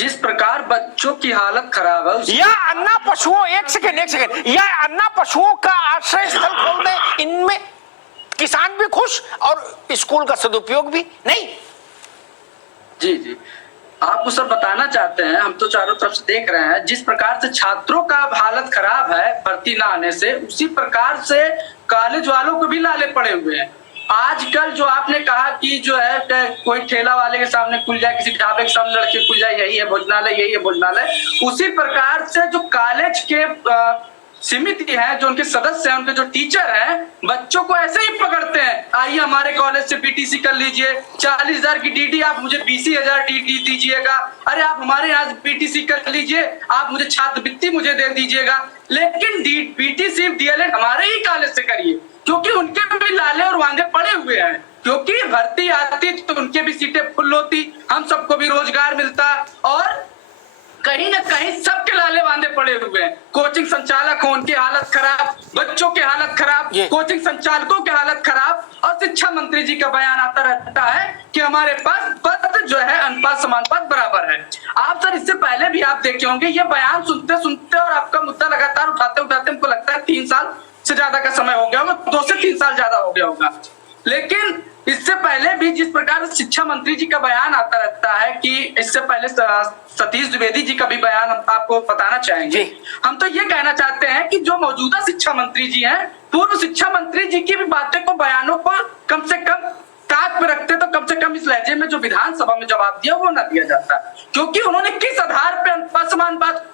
जिस प्रकार बच्चों की हालत खराब है या अन्ना पशुओं, एक सेकेंड, या अन्ना पशुओं का आश्रय स्थल खोल दे, इनमें किसान भी खुश और स्कूल का सदुपयोग भी नहीं। जी जी, आपको सर बताना चाहते हैं, हम तो चारों तरफ से देख रहे हैं जिस प्रकार से छात्रों का हालत खराब है भर्ती ना आने से, उसी प्रकार से कॉलेज वालों को भी लाले पड़े हुए हैं। आजकल जो आपने कहा कि जो है कोई ठेला वाले के सामने खुल जाए, किसी ढाबे के सामने लड़के खुल जाए, यही है भोजनालय, यही है भोजनालय, उसी प्रकार से जो कॉलेज के समिति है, जो उनके सदस्य हैं, उनके जो टीचर हैं, बच्चों को ऐसे ही पकड़ते हैं, आइए हमारे कॉलेज से पीटीसी कर लीजिए, 40,000 की डीडी, आप मुझे 20,000 डीडी दीजिएगा, अरे आप हमारे यहाँ पीटीसी कर लीजिए, आप मुझे छात्रवृत्ति मुझे दे दीजिएगा, लेकिन पीटीसी डीएलएड हमारे ही कॉलेज से करिए, क्योंकि उनके भी लाले और वांदे पड़े हुए हैं, क्योंकि भर्ती आती तो उनके भी सीटें फुल होती, हम सबको भी रोजगार मिलता, और कहीं ना कहीं सबके लाले बांधे पड़े हुए हैं। कोचिंग संचालक हो, उनकी हालत खराब, बच्चों की हालत खराब, कोचिंग संचालकों की हालत खराब, और शिक्षा मंत्री जी का बयान आता रहता है कि हमारे पास पद जो है अनुपात समानुपात बराबर है। आप सर इससे पहले भी आप देखे होंगे, ये बयान सुनते सुनते और आपका मुद्दा लगातार उठाते उठाते हमको लगता है 3 साल से ज्यादा का समय हो गया होगा, 2 से 3 साल ज्यादा हो गया होगा। लेकिन इससे पहले भी जिस प्रकार शिक्षा मंत्री जी का बयान आता रहता है, कि इससे पहले सतीश द्विवेदी जी का भी बयान हम आपको बताना चाहेंगे। हम तो ये कहना चाहते हैं कि जो मौजूदा शिक्षा मंत्री जी हैं, पूर्व शिक्षा मंत्री जी की भी बातें को, बयानों को कम से कम ताक पे रखते तो कम से कम इस लहजे में जो विधानसभा में जवाब दिया वो ना दिया जाता, क्योंकि उन्होंने किस आधार पे समानुपात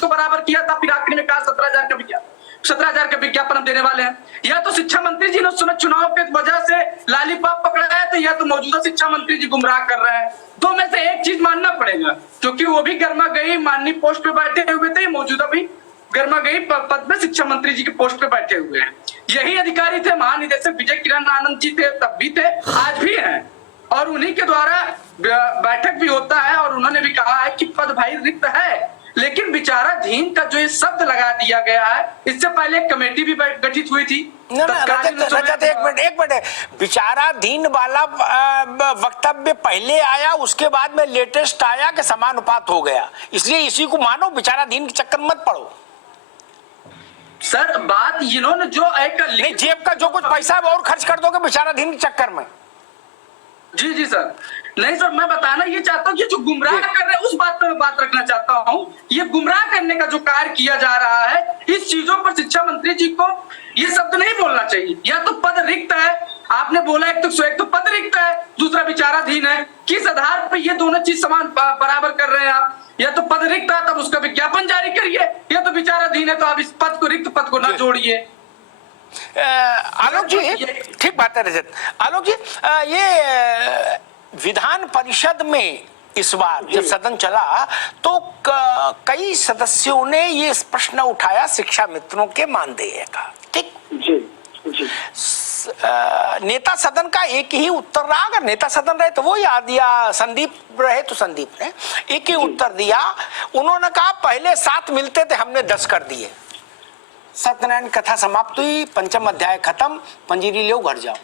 को बराबर किया था, फिर आखिरी में कहा 17,000 का विज्ञापन हम देने वाले हैं। या तो शिक्षा मंत्री जी ने उस समय चुनाव के वजह से लालीपाप पकड़ाया था, या तो मौजूदा शिक्षा मंत्री जी गुमराह कर रहे हैं। दो में से एक चीज मानना पड़ेगा, क्योंकि वो भी गर्मा गई माननीय पोस्ट पे बैठे हुए थे, मौजूदा भी गर्मा गई पद में शिक्षा मंत्री जी के पोस्ट पे बैठे हुए हैं। यही अधिकारी थे, महानिदेशक विजय किरण आनंद जी थे, तब भी थे, आज भी हैं, और उन्हीं के द्वारा बैठक भी होता है, और उन्होंने भी कहा है कि पद भाई रिक्त है। लेकिन विचाराधीन का जो ये शब्द लगा दिया गया है, इससे पहले एक कमेटी भी गठित हुई थी। एक मिनट, विचाराधीन वाला वक्तव्य पहले आया, उसके बाद में लेटेस्ट आया कि समानुपात हो गया, इसलिए इसी को मानो, विचाराधीन के चक्कर में मत पड़ो। सर बात इन्होंने जो एक जेब का जो कुछ पैसा और खर्च कर दोगे विचाराधीन के चक्कर में। जी जी सर, नहीं सर, मैं बताना ये चाहता हूँ कि जो गुमराह कर रहे हैं उस बात पर मैं बात रखना चाहता हूँ। ये गुमराह करने का जो कार्य किया जा रहा है, इस चीजों पर शिक्षा मंत्री जी को ये शब्द नहीं बोलना चाहिए। या तो पद रिक्त है, आपने बोला एक तो पद रिक्त है, दूसरा विचाराधीन है, किस आधार पर ये दोनों चीज समान बराबर कर रहे हैं आप? या तो पद रिक्त है तब उसका विज्ञापन जारी करिए, या तो विचाराधीन है तो आप इस पद को, रिक्त पद को ना जोड़िए। आलोक जी, ठीक बात है रजत। आलोक जी, ये विधान परिषद में इस बार जब सदन चला तो कई सदस्यों ने ये प्रश्न उठाया शिक्षा मित्रों के मानदेय का, ठीक जी, जी। नेता सदन का एक ही उत्तर रहा, अगर नेता सदन रहे तो वो याद, या संदीप रहे तो संदीप ने एक ही उत्तर दिया। उन्होंने कहा पहले 7 मिलते थे, हमने 10 कर दिए। सत्यनारायण कथा समाप्त हुई, 5वां अध्याय खत्म, पंजीरी लो घर जाओ।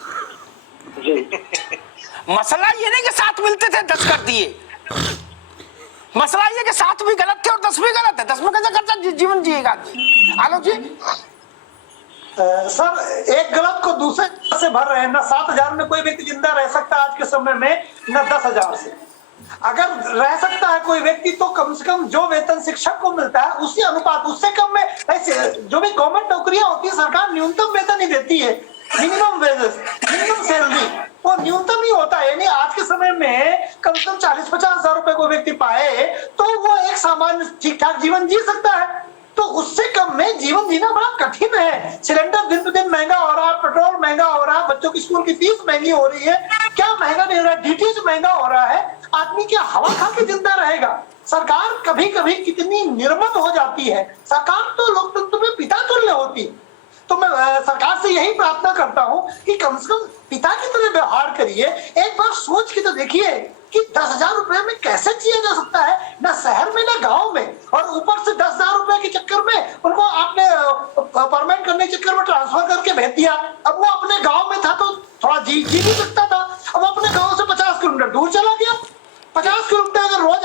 मसला ये नहीं कि 7 मिलते थे 10 कर दिए, मसला ये कि 7 भी गलत थे और 10 भी गलत है। 10 में कैसे खर्चा जीवन जिएगा आदमी? आलोक जी, सर एक गलत को दूसरे से भर रहे हैं ना। 7,000 में कोई व्यक्ति जिंदा रह सकता है आज के समय में, न 10,000 से। अगर रह सकता है कोई व्यक्ति तो कम से कम जो वेतन शिक्षक को मिलता है उसी अनुपात, उससे कम में ऐसे जो भी गवर्नमेंट नौकरियां होती है, सरकार न्यूनतम वेतन ही देती है, मिनिमम वेजेस, मिनिमम सैलरी वो न्यूनतम ही होता है। यानी आज के समय में कम से कम 40-50 हजार रुपए को व्यक्ति पाए तो वो एक सामान्य ठीक ठाक जीवन जी सकता है। तो उससे कम में जीवन जीना बड़ा कठिन है। सिलेंडर दिन पे दिन महंगा हो रहा है, पेट्रोल महंगा हो रहा है, बच्चों की स्कूल की फीस महंगी हो रही है, क्या महंगा नहीं हो रहा है, डीटीएच महंगा हो रहा है। आदमी क्या हवा खा के जिंदा रहेगा? सरकार कभी कभी कितनी निर्मम हो जाती है। सरकार तो लोकतंत्र में पिता तुल्य होती। तो मैं सरकार से यही प्रार्थना करता हूं कि कम से कम पिता की तरह व्यवहार करिए। एक बार सोच के तो देखिए कि 10,000 रुपए में कैसे जिया जा सकता है, ना शहर में ना गांव में, और ऊपर से 10,000 रुपए के चक्कर में उनको आपने परमानेंट करने के चक्कर में ट्रांसफर करके भेज दिया। अब वो अपने गांव में था तो थोड़ा जी भी सकता था, अब अपने गांव से 50 किलोमीटर दूर चला गया। 50 किलोमीटर अगर रोज